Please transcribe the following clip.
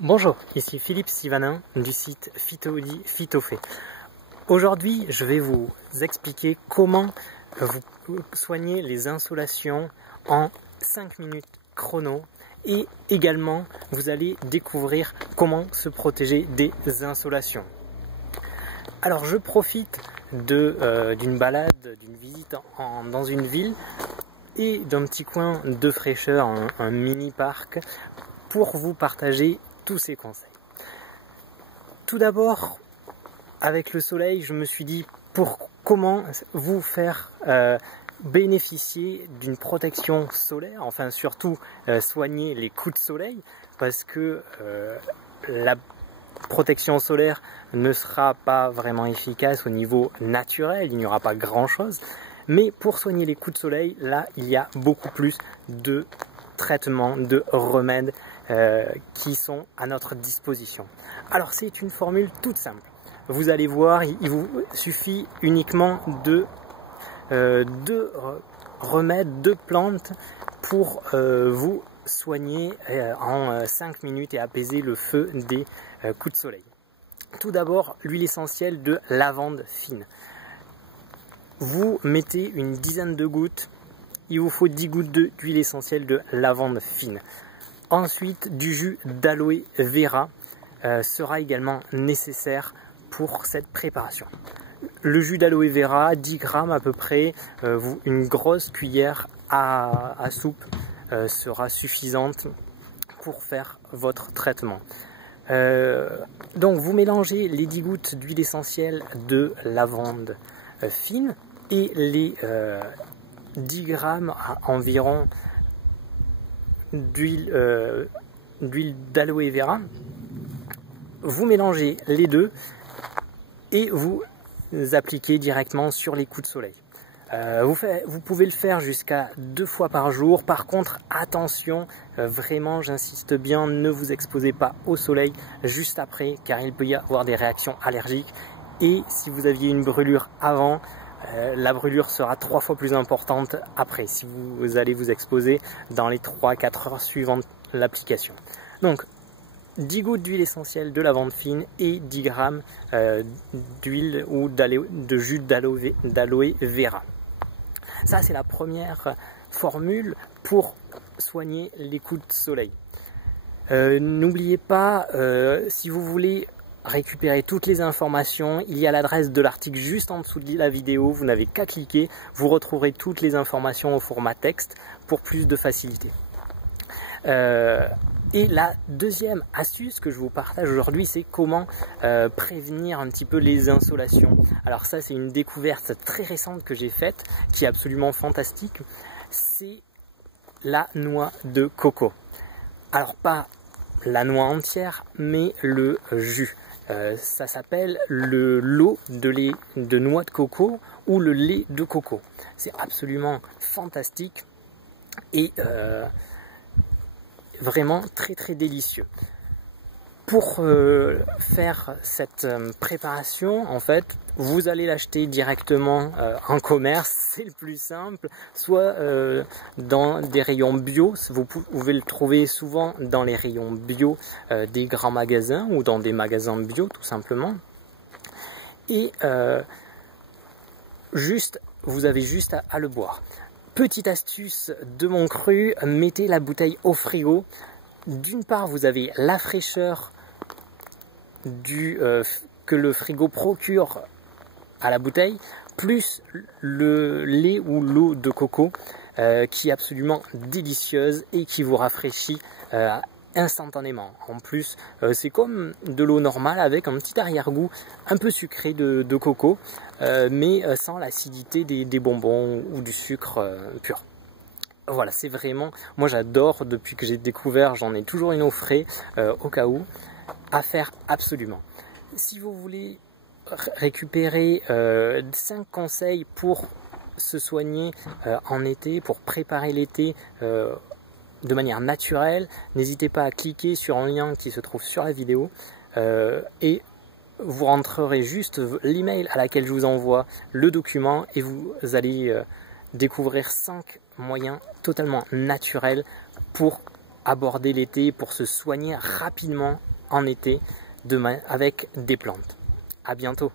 Bonjour, ici Philippe Sivanin du site Phyto-Audi Phyto-Fait. Aujourd'hui, je vais vous expliquer comment vous soigner les insolations en 5 minutes chrono et également vous allez découvrir comment se protéger des insolations. Alors je profite d'une balade, d'une visite dans une ville et d'un petit coin de fraîcheur, un mini parc pour vous partager tous ces conseils. Tout d'abord, avec le soleil, je me suis dit comment vous faire bénéficier d'une protection solaire, enfin surtout soigner les coups de soleil, parce que la protection solaire ne sera pas vraiment efficace au niveau naturel, il n'y aura pas grand chose, mais pour soigner les coups de soleil, là il y a beaucoup plus de traitements, de remèdes qui sont à notre disposition. Alors c'est une formule toute simple. Vous allez voir, il vous suffit uniquement de remèdes, de plantes pour vous soigner en 5 minutes et apaiser le feu des coups de soleil. Tout d'abord, l'huile essentielle de lavande fine. Vous mettez une dizaine de gouttes, il vous faut 10 gouttes d'huile essentielle de lavande fine. Ensuite, du jus d'aloe vera sera également nécessaire pour cette préparation. Le jus d'aloe vera, 10 grammes à peu près, une grosse cuillère à soupe sera suffisante pour faire votre traitement. Donc vous mélangez les 10 gouttes d'huile essentielle de lavande fine et les 10 grammes environ d'huile d'aloe vera. Vous mélangez les deux et vous appliquez directement sur les coups de soleil. Vous pouvez le faire jusqu'à 2 fois par jour. Par contre, attention, vraiment j'insiste bien, ne vous exposez pas au soleil juste après car il peut y avoir des réactions allergiques et si vous aviez une brûlure avant, la brûlure sera 3 fois plus importante après si vous allez vous exposer dans les 3-4 heures suivantes l'application. Donc 10 gouttes d'huile essentielle de lavande fine et 10 grammes d'huile ou de jus d'aloe vera. Ça c'est la première formule pour soigner les coups de soleil. N'oubliez pas, si vous voulez récupérer toutes les informations, il y a l'adresse de l'article juste en dessous de la vidéo, vous n'avez qu'à cliquer, vous retrouverez toutes les informations au format texte pour plus de facilité. Et la deuxième astuce que je vous partage aujourd'hui, c'est comment prévenir un petit peu les insolations. Alors ça, c'est une découverte très récente que j'ai faite, qui est absolument fantastique. C'est la noix de coco. Alors pas la noix entière, mais le jus. Ça s'appelle l'eau de noix de coco ou le lait de coco. C'est absolument fantastique et vraiment très très délicieux. Pour faire cette préparation, en fait, vous allez l'acheter directement en commerce, c'est le plus simple, soit dans des rayons bio, vous pouvez le trouver souvent dans les rayons bio des grands magasins ou dans des magasins bio tout simplement. Et vous avez juste à le boire. Petite astuce de mon cru, mettez la bouteille au frigo. D'une part, vous avez la fraîcheur que le frigo procure à la bouteille, plus le lait ou l'eau de coco qui est absolument délicieuse et qui vous rafraîchit instantanément. En plus, c'est comme de l'eau normale avec un petit arrière-goût un peu sucré de coco, mais sans l'acidité des bonbons ou du sucre pur. Voilà, c'est vraiment, moi j'adore, depuis que j'ai découvert, j'en ai toujours une au frais, au cas où, à faire absolument. Si vous voulez récupérer 5 conseils pour se soigner en été, pour préparer l'été de manière naturelle, n'hésitez pas à cliquer sur un lien qui se trouve sur la vidéo et vous rentrerez juste l'email à laquelle je vous envoie le document et vous allez découvrir 5 moyens totalement naturels pour aborder l'été, pour se soigner rapidement en été avec des plantes. À bientôt.